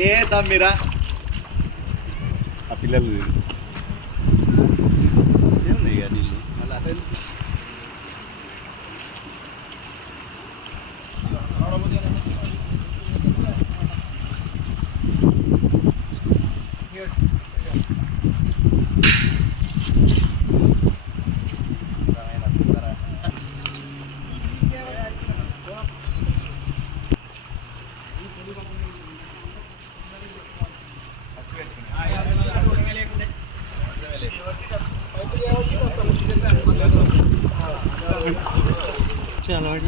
ఏ తమ్మిరా? ఆ పిల్లలు అలవాటు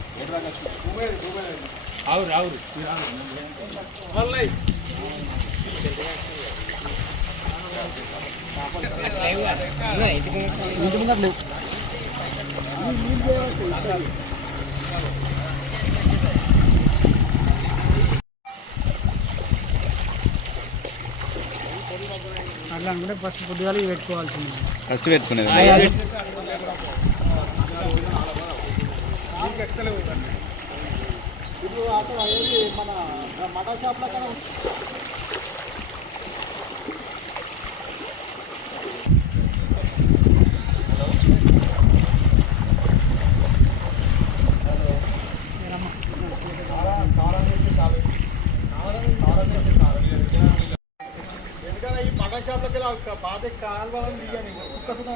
ఆవురు ఆవురు ఇంటి ముందర లేవు అట్లా అనుకుంటే ఫస్ట్ పొద్దుగాల పెట్టుకోవాల్సింది. ఫస్ట్ పెట్టుకునేది. ఇప్పుడు అక్కడ ఏది మన మటన్ షాప్లో కదా ఎందుకంటే ఈ మటన్ షాప్లోకి వెళ్ళి పాత కాలువలను దిగాను కుక్క సుధా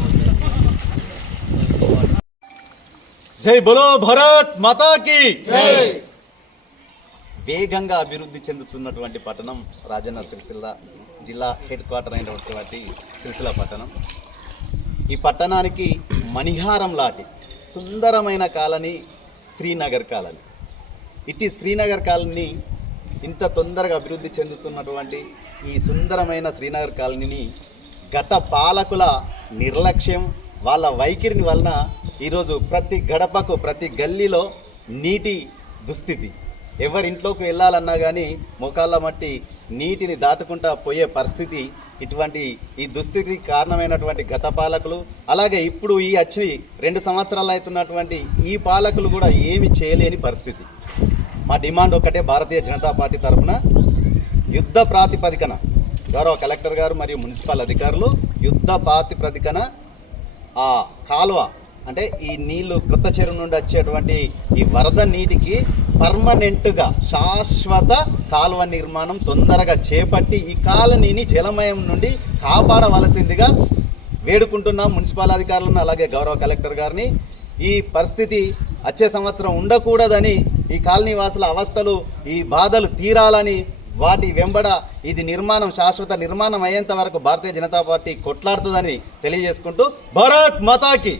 జై బలో భరత్ మాతాకి వేగంగా అభివృద్ధి చెందుతున్నటువంటి పట్టణం రాజన్న సిరిసిల్ల జిల్లా హెడ్ క్వార్టర్ అయినటువంటి సిరిసిల్ల పట్టణం. ఈ పట్టణానికి మణిహారం లాంటి సుందరమైన కాలనీ శ్రీనగర్ కాలనీ. ఇటు శ్రీనగర్ కాలనీ ఇంత తొందరగా అభివృద్ధి చెందుతున్నటువంటి ఈ సుందరమైన శ్రీనగర్ కాలనీని గత పాలకుల నిర్లక్ష్యం వాళ్ళ వైఖరిని వలన ఈరోజు ప్రతి గడపకు ప్రతి గల్లీలో నీటి దుస్థితి. ఎవరింట్లోకి వెళ్ళాలన్నా కానీ మోకాళ్ళ మట్టి నీటిని దాటుకుంటా పోయే పరిస్థితి ఇటువంటి ఈ దుస్థితికి కారణమైనటువంటి గత పాలకులు అలాగే ఇప్పుడు ఈ వచ్చి రెండు సంవత్సరాలు అవుతున్నటువంటి ఈ పాలకులు కూడా ఏమి చేయలేని పరిస్థితి. మా డిమాండ్ ఒకటే భారతీయ జనతా పార్టీ తరఫున. యుద్ధ ప్రాతిపదికన గౌరవ కలెక్టర్ గారు మరియు మున్సిపల్ అధికారులు యుద్ధ ప్రాతిపదికన ఆ కాలువ అంటే ఈ నీళ్ళు కొత్త చెరువు నుండి వచ్చేటువంటి ఈ వరద నీటికి పర్మనెంట్గా శాశ్వత కాలువ నిర్మాణం తొందరగా చేపట్టి ఈ కాలనీని జలమయం నుండి కాపాడవలసిందిగా వేడుకుంటున్నాం మున్సిపల్ అధికారులను అలాగే గౌరవ కలెక్టర్ గారిని. ఈ పరిస్థితి వచ్చే సంవత్సరం ఉండకూడదని ఈ కాలనీ వాసుల అవస్థలు ఈ బాధలు తీరాలని వాటి వెంబడ ఇది నిర్మాణం శాశ్వత నిర్మాణం అయ్యేంత వరకు భారతీయ జనతా పార్టీ కొట్లాడుతుందని తెలియజేసుకుంటూ భారత్ మతాకి.